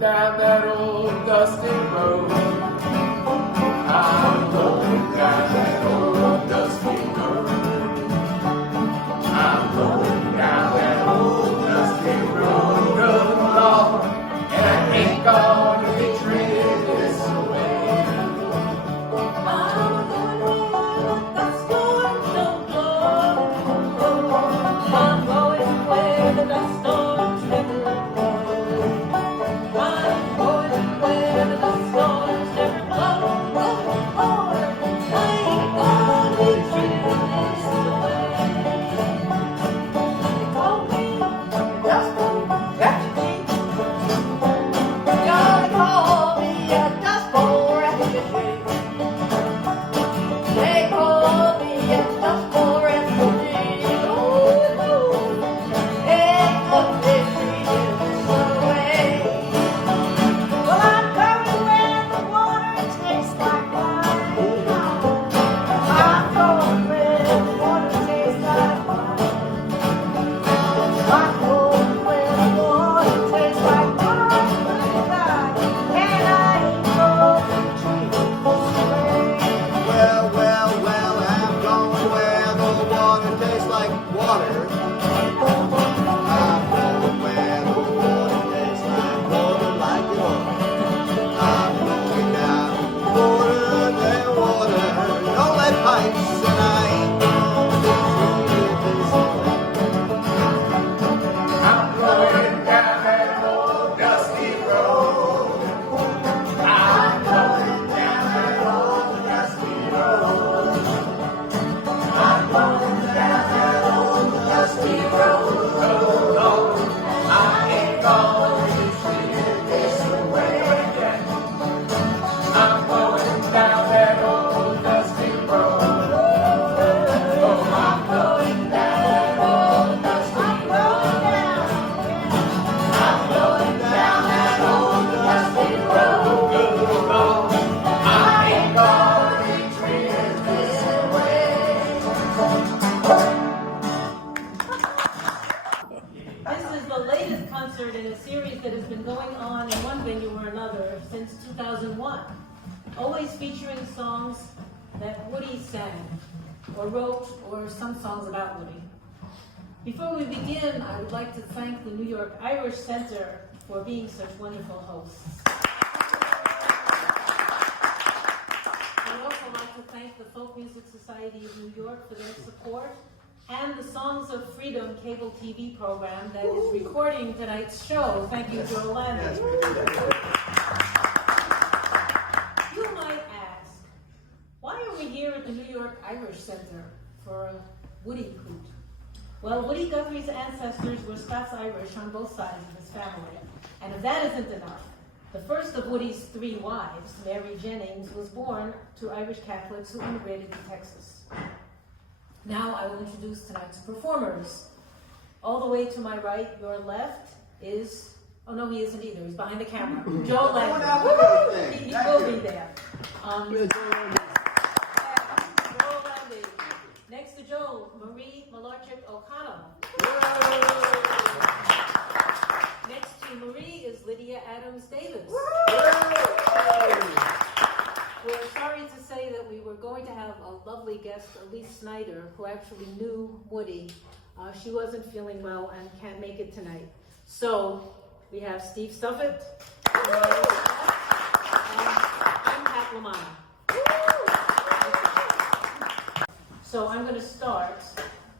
down that old dusty road. I'm going down that old dusty road. I'm going down that old dusty road of law, and I ain't gonna be treated this way. I'm going where the storms don't blow. I'm going where the storms never blow. I'm going where the storms never blow. Oh, I ain't gonna be treated this way. They call me a dust refugee. Y'all call me a dust refugee. They call me a dust refugee. Ooh, ain't gonna be treated this way. Well, I'm going where the water tastes like wine. I'm going where the water tastes like wine. I'm going where the water tastes like wine. And I ain't gonna be treated this way. Well, I'm going where the water tastes like water. I'm going where the water tastes like water. I'm going down water. Don't let pipes, and I ain't gonna be treated this way. I'm going down that old dusty road. I'm going down that old dusty road. I'm going down that old dusty road. Oh Lord, I ain't gonna be treated this way again. I'm going down that old dusty road. Oh, I'm going down that old dusty road. I'm going down that old dusty road. Good Lord, I ain't gonna be treated this way. This is the latest concert in a series that has been going on in one venue or another since 2001, always featuring songs that Woody sang, or wrote, or some songs about Woody. Before we begin, I would like to thank the New York Irish Center for being such wonderful hosts. I would also like to thank the Folk Music Society of New York for their support, and the Songs of Freedom cable TV program that is recording tonight's show. Thank you, Joe Landy. Yes, we do that. You might ask, why are we here at the New York Irish Center for a Woody Hoot? Well, Woody Guthrie's ancestors were Scots-Irish on both sides of his family. And if that isn't enough, the first of Woody's 3 wives, Mary Jennings, was born to Irish Catholics who immigrated to Texas. Now I will introduce tonight's performers. All the way to my right, your left, is, oh no, he isn't either, he's behind the camera, Joe Landy. He will be there. Joe Landy. Next to Joe, Mularcyk O'Connell. Next to Marie is Lydia Adams Davis. We're sorry to say that we were going to have a lovely guest, Elise Snyder, who actually knew Woody. She wasn't feeling well and can't make it tonight. So we have Steve Suffet. And I'm Pat Lamanna. So I'm going to start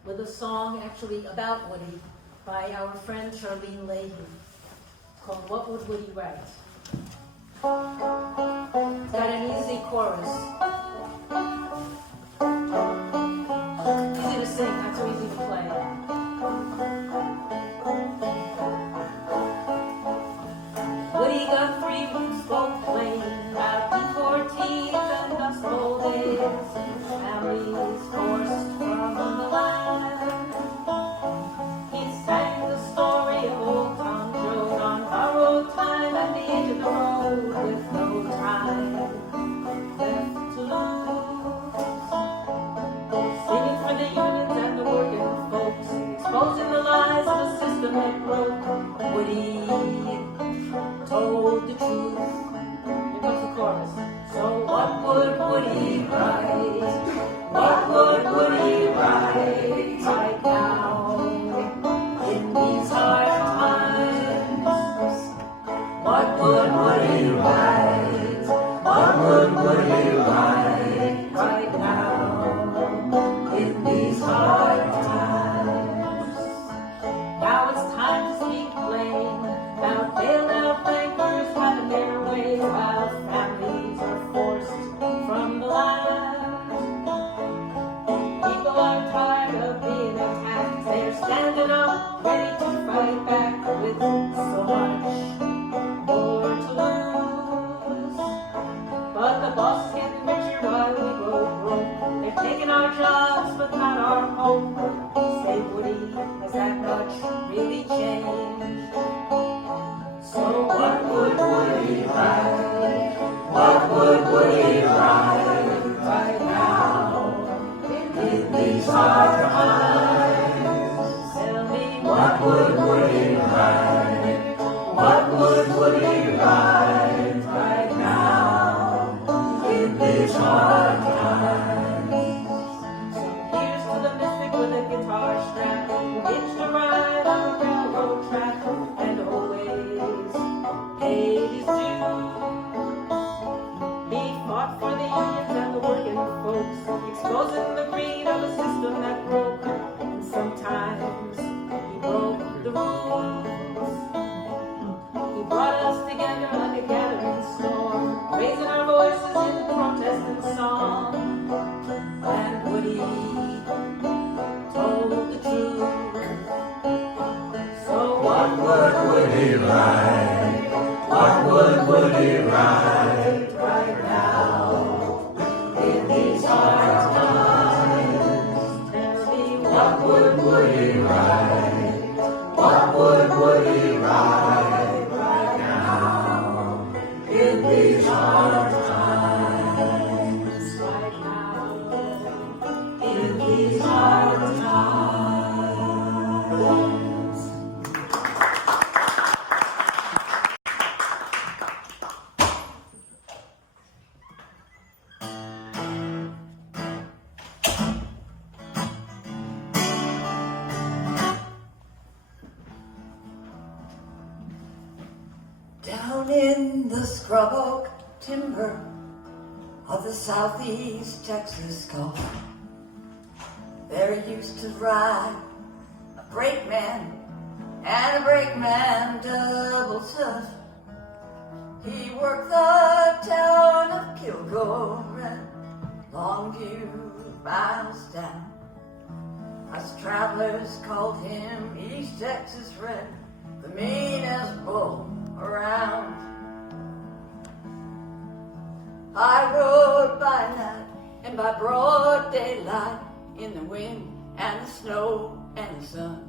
with a song actually about Woody by our friend Charlene Leahy, called What Would Woody Write? It's got an easy chorus. Easy to sing, not so easy to play. Woody Guthrie spoke plain about deportees and dust bowl days, families forced from the land. He sang the story of old Tom Joad on borrowed time at the edge of the road with no time left to lose. would he like right now in these hard times? Now it's time to speak plain. Now failed out bankers having their way while families are forced from the land. People are tired of being attacked. They're standing up, ready to fight back with so much more to lose. But the boss is getting richer while we grow broke. They're taking our jobs but not our home. Say, Woody, has that much really changed? So What would Woody write? What would Woody write right now in these hard times? tell me What would Woody write? What would Woody write right now in these hard times? So here's to the mystic with a guitar strap, who hitched a ride on a railroad track and always paid his dues. He fought for the unions and the working folks, exposing the greed of a system that broke, and sometimes he broke the rules. He brought us together like a gathering storm, raising our voices in protest and song. And Woody told the truth. So What would Woody write? What would Woody write right now in these hard times? tell me What would Woody write? What would Woody write right now in these hard times? right now. In these hard times. Down in the scrub oak timber of the southeast Texas Gulf, there used to ride a brakeman and a brakeman double tough. He worked the town of Kilgore and Longview miles down. Us travelers called him East Texas Red, the meanest bull around. I rode by night and by broad daylight, in the wind and the snow and the sun.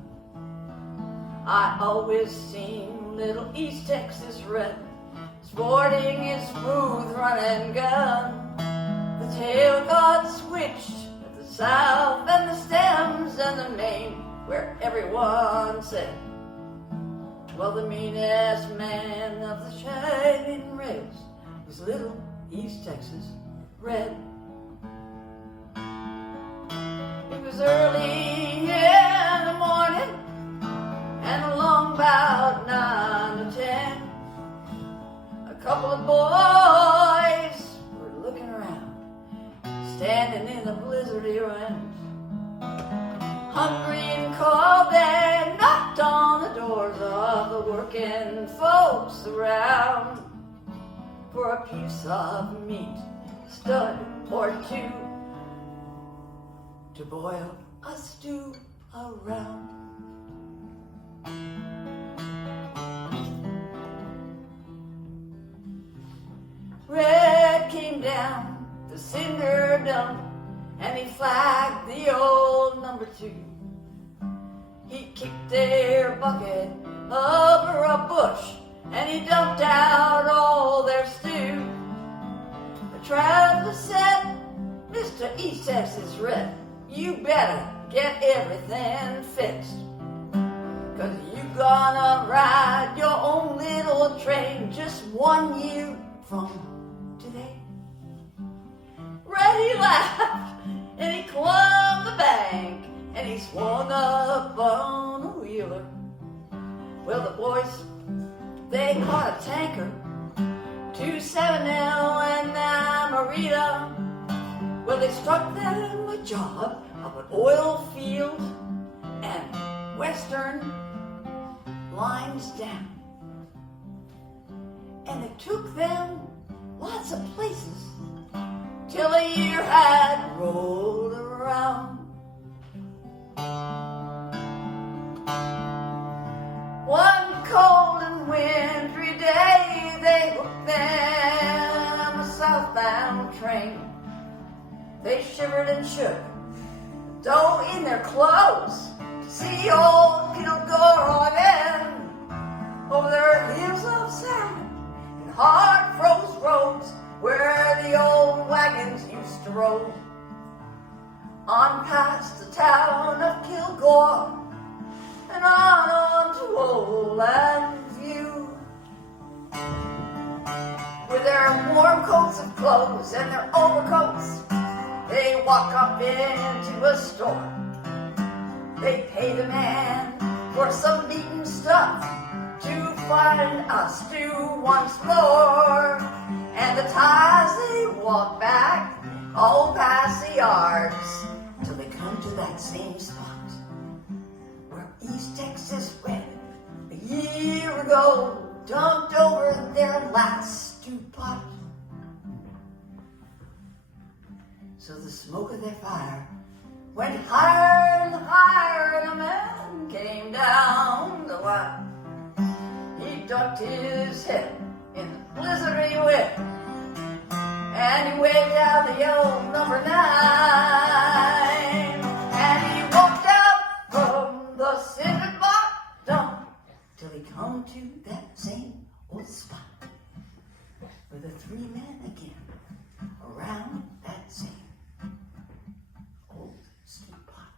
I always seen little East Texas Red sporting his smooth running gun. The tail got switched at the south and the stems and the main, where everyone said, well, the meanest man of the shining rails was little East Texas Red. It was early in the morning and along about 9 to 10. A couple of boys were looking around, standing in a blizzardy wind. Hungry and cold, they knocked on the doors of the working folks around for a piece of meat, stud or two, to boil a stew around. Red came down the cinder dump and he flagged the old number 2. He kicked their bucket over a bush and he dumped out all their stew. The traveler said, Mr. East Texas Red, you better get everything fixed, 'cause you gonna ride your own little train just 1 year from today. Reddy laughed and he climbed the bank and he swung up on a wheeler. Well, the boys, they caught a tanker, 2 7L and 9 Margarita. Well, they struck them a job of an oil field and western lines down. And it took them lots of places till a year had rolled around. One cold and wintry day, they hooked them a southbound train. They shivered and shook, dove in their clothes to see old Kilgore again. Over their hills of sand and hard froze roads where the old wagons used to roll. On past the town of Kilgore and on to Old Landview. With their warm coats of clothes and their overcoats, they walk up into a store. They pay the man for some beaten stuff to find a stew once more. And the ties they walk back all past the yards till they come to that same spot where East Texas Red a year ago dumped over their last stew pot. So the smoke of their fire went higher and higher, and a man came down the line. He ducked his head in the blizzardy wind, and he waved out the old number 9. And he walked out from the cinder block dump till he come to that same old spot where the three men again around that same old stew pot.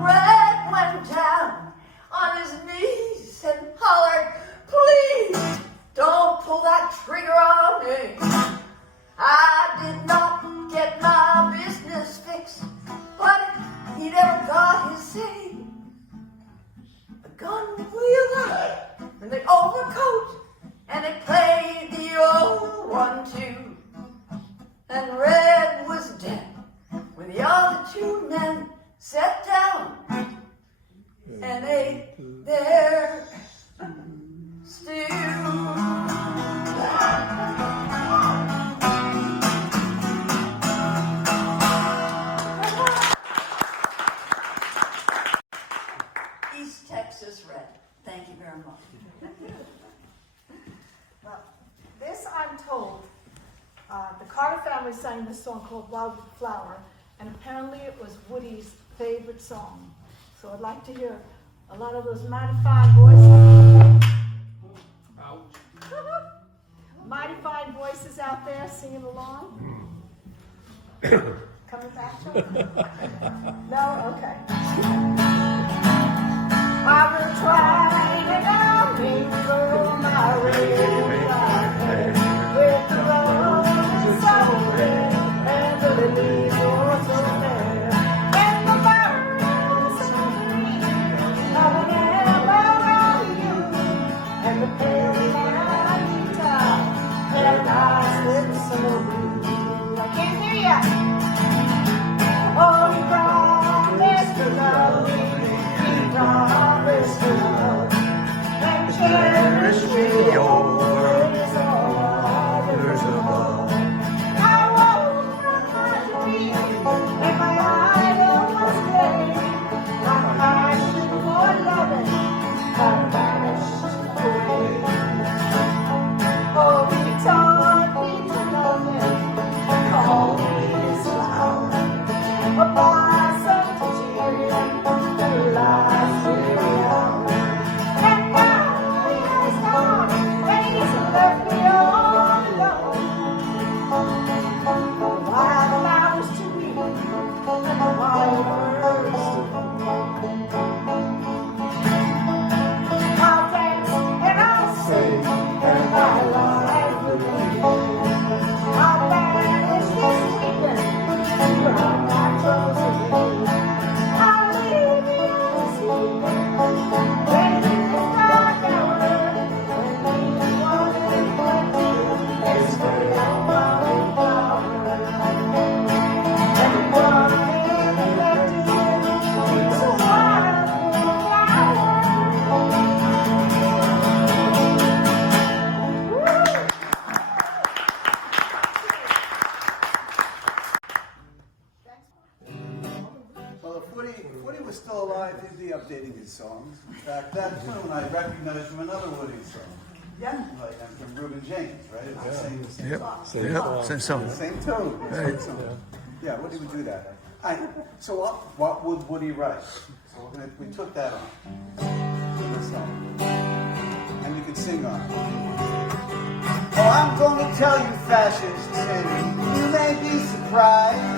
Red went down on his knees and hollered, "Please don't pull that trigger on me. I did not get my business fixed, but he never got his say." The gun wheeled out in the overcoat, and they played the old 1-2. And Red was dead when the other two men sat down and ate their stew. East Texas Red. Thank you very much. Well, this I'm told, the Carter family sang this song called Wildflower, and apparently it was Woody's favorite song. So I'd like to hear a lot of those mighty fine voices. Mighty fine voices out there singing along. Coming back to it? No? Okay. I will try to down me my red with the roses so red and the lilies are so fair and the birds so green of an ever you and the pale light and I slip so blue. I can't hear ya. Oh, you promised to love me. did the updating his songs. In fact, that tune I recognized from another Woody song. Yeah. Like, and from Reuben James, right? It's the same Yep. song. Same song. Same tune. Same song. Yeah, Woody would do that. So what would Woody write? So we took that on. This song. And you can sing on it. Oh, I'm going to tell you, fascists, and you may be surprised.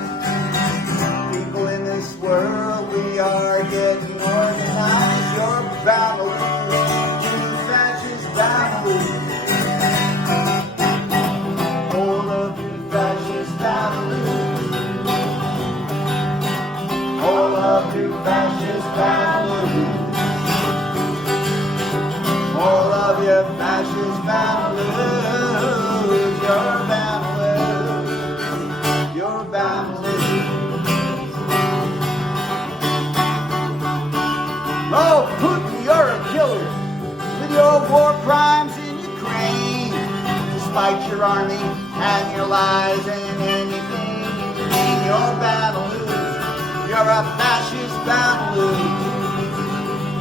People in this world, we are getting organized. You're bound to lose. You fascists bound to lose. All of you fascists bound to lose. All of you fascists bound to lose. All of you fascists bound to lose. You're bound to lose. You're bound to lose. Oh, Putin, you're a killer. With your war crimes in Ukraine. Despite your army and your lies and anything you mean, you're bound to lose. You're a fascist bound to lose.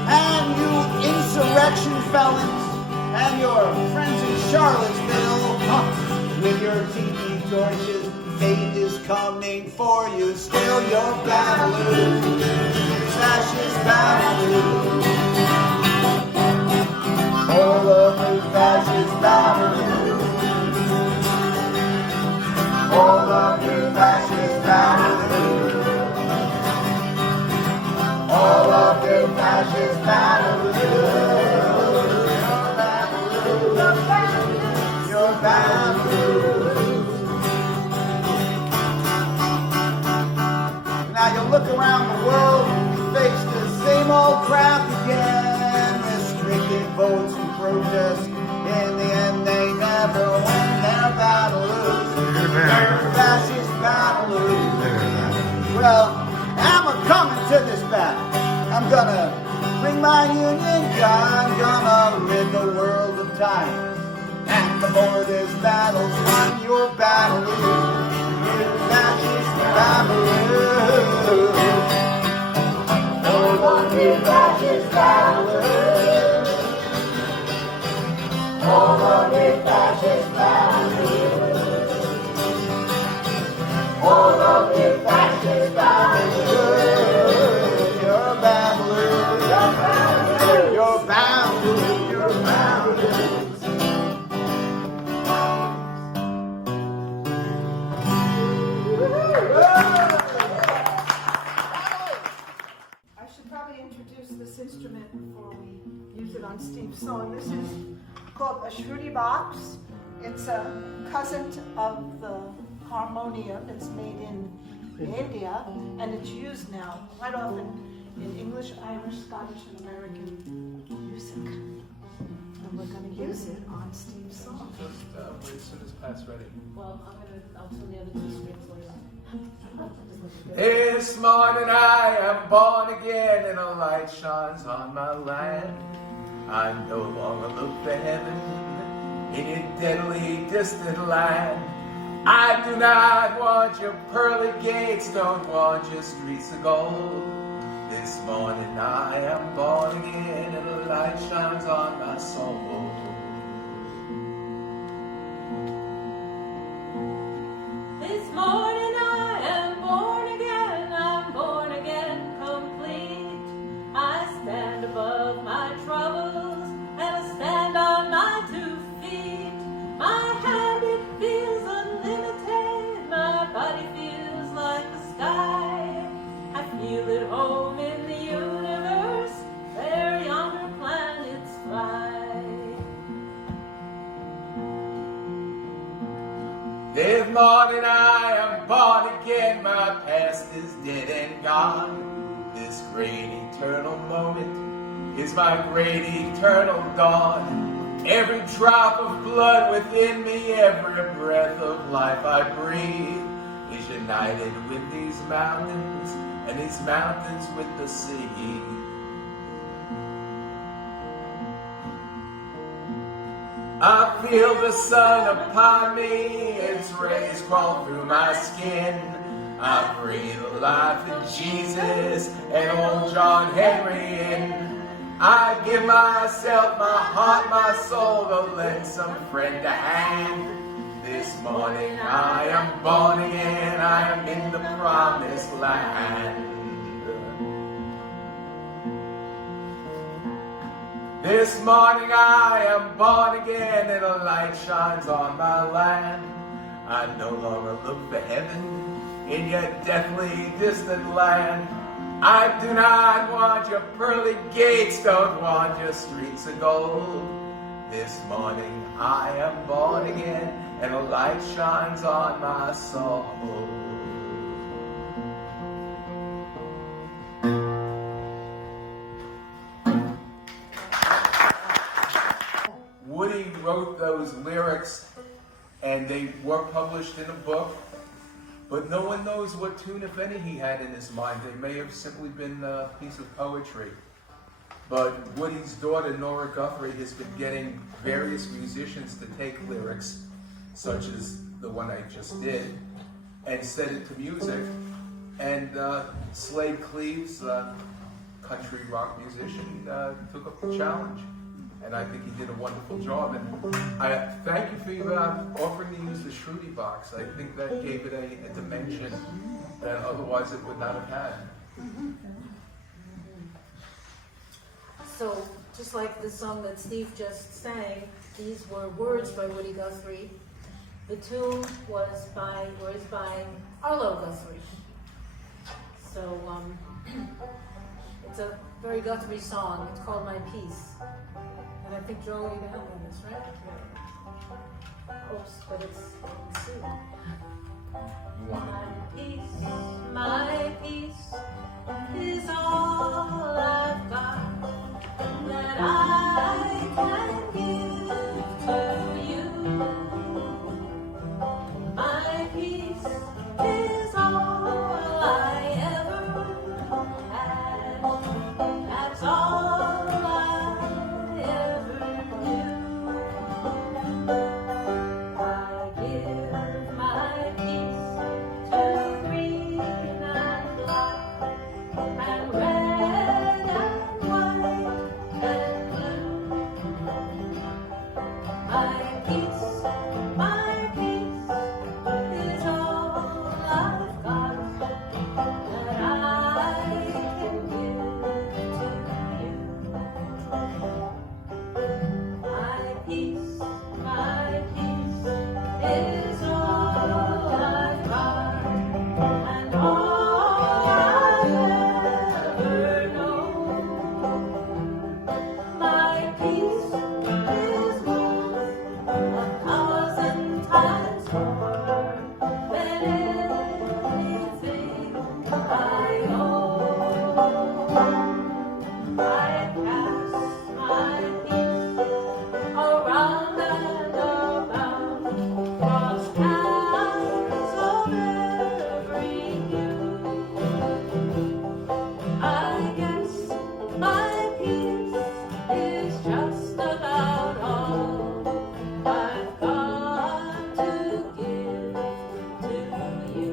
And you insurrection felons and your friends in Charlottesville, with your TV torches, fate is coming for you. Still, you're bound to lose. Fascist bound to lose. All of you fascists bound to lose. All of you fascists bound to lose. All of you fascists bound to lose. You're bound to lose. Now you look around the world, you face the same old crap again. Restricted votes and protests. In the end, they never win. They're bound to lose. They're fascists bound to lose. Well, I'm coming to this battle. I'm gonna bring my union gun. Gonna rid the world of tyrants. And the more this battle's won, you're bound to lose. You're fascists bound to lose. All of you fascists bound to lose. All of you fascists bound to lose. All of you fascists bound to lose. You're bound to lose. You're bound to lose. You're bound to lose. You're bound to lose. I should probably introduce this instrument before we use it on Steve's song. This is called a shruti box. It's a cousin of the harmonium. It's made in India, and it's used now quite often in English, Irish, Scottish, and American music. And we're going to use it on Steve's song. Just wait as soon as Pat's ready. Well, I'll tune the other two strings later. This morning I am born again and a light shines on my land. I no longer look for heaven in a deadly distant land. I do not want your pearly gates, don't want your streets of gold. This morning I am born again and a light shines on my soul. This morning I am born again, I'm born again complete. I stand above my troubles and I stand on my 2 feet. My habit feels unlimited, my body feels like the sky. I feel at home in the universe, where yonder planets fly. This morning I am born again, my past is dead and gone. This great eternal moment is my great eternal dawn. Every drop of blood within me, every breath of life I breathe is united with these mountains, and these mountains with the sea. I feel the sun upon me, its rays crawl through my skin. I breathe life in Jesus and old John Henry, and I give myself, my heart, my soul to lend some friend a hand. This morning I am born again, I am in the promised land. This morning I am born again, and a light shines on my land. I no longer look for heaven in your deathly distant land. I do not want your pearly gates, don't want your streets of gold. This morning I am born again, and a light shines on my soul. Woody wrote those lyrics, and they were published in a book, but no one knows what tune, if any, he had in his mind. They may have simply been a piece of poetry. But Woody's daughter, Nora Guthrie, has been getting various musicians to take lyrics, such as the one I just did, and set it to music. And Slade Cleaves, country rock musician, took up the challenge. And I think he did a wonderful job. And I thank you for your offering to use the Shruti box. I think that gave it a dimension that otherwise it would not have had. So, just like the song that Steve just sang, these were words by Woody Guthrie. The tune is by Arlo Guthrie. So, it's a very Guthrie song. It's called My Peace. And I think, Joel, you can help me with this, right? Oops, but it's C. My peace is all I've got that I can give to you. My peace is all I ever had. That's all I ever knew. I give my peace to green and black and red and white and blue. My peace is all I've got that I can give to you. My peace is all I've got and all I ever know. My peace is worth 1,000 times more than anything I own. I pass my peace around and about, cross paths of every hue. I guess my peace is just about all I've got to give to you.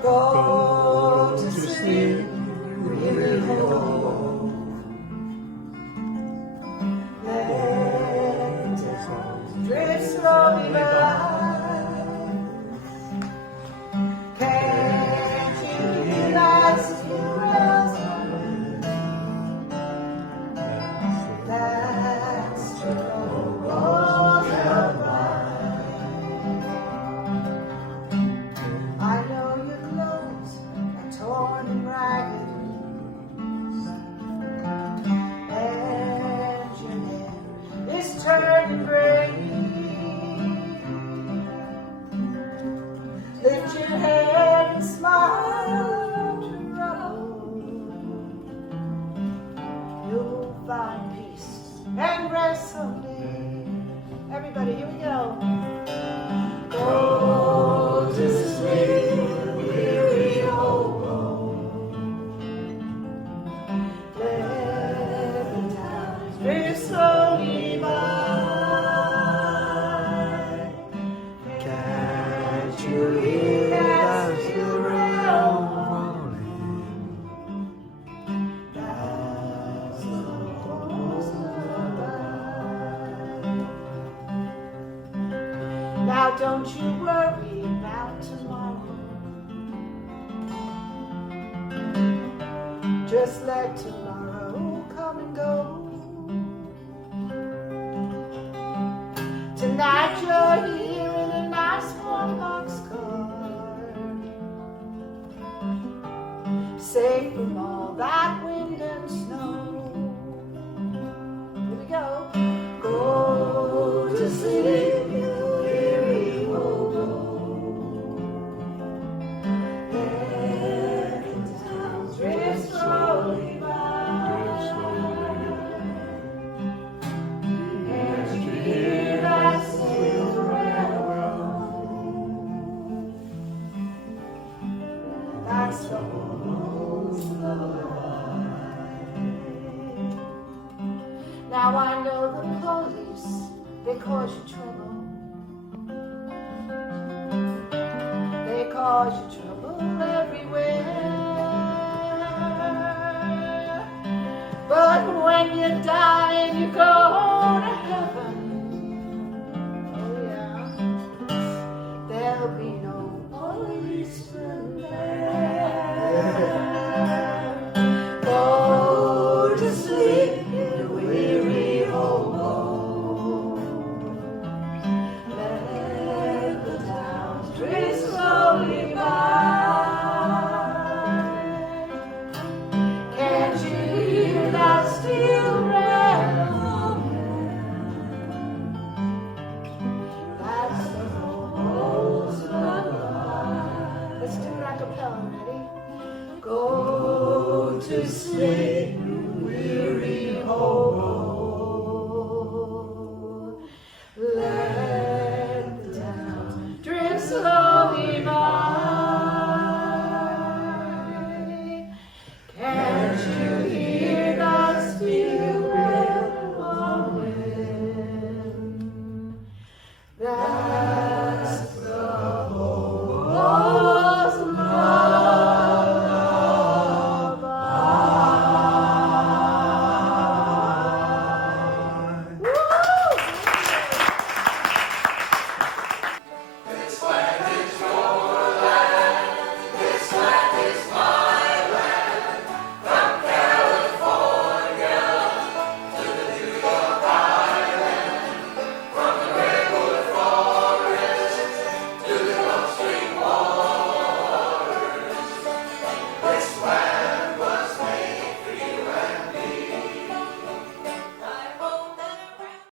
Go to sleep, really hope. Let it drift slowly by. Can't you realize you rest on that's true. I know your clothes are torn and ragged, and your hair is turning gray. Lift your head and smile to road. You'll find peace and rest someday. Everybody, here we go. Go to sleep, weary hobo. slowly by. Can't you hear that silver rain falling? That's the coast line. Now don't you worry about tomorrow. Just let tomorrow come and go. Tonight you're here in a nice warm boxcar, safe from all that wind and snow. Here we go. Go to sleep, you weary hobo. Head in town, drift slowly by. Can't you hear that silver railroad? That's the most of the line. Now I know the police, they cause you trouble. They cause you trouble everywhere. But when you die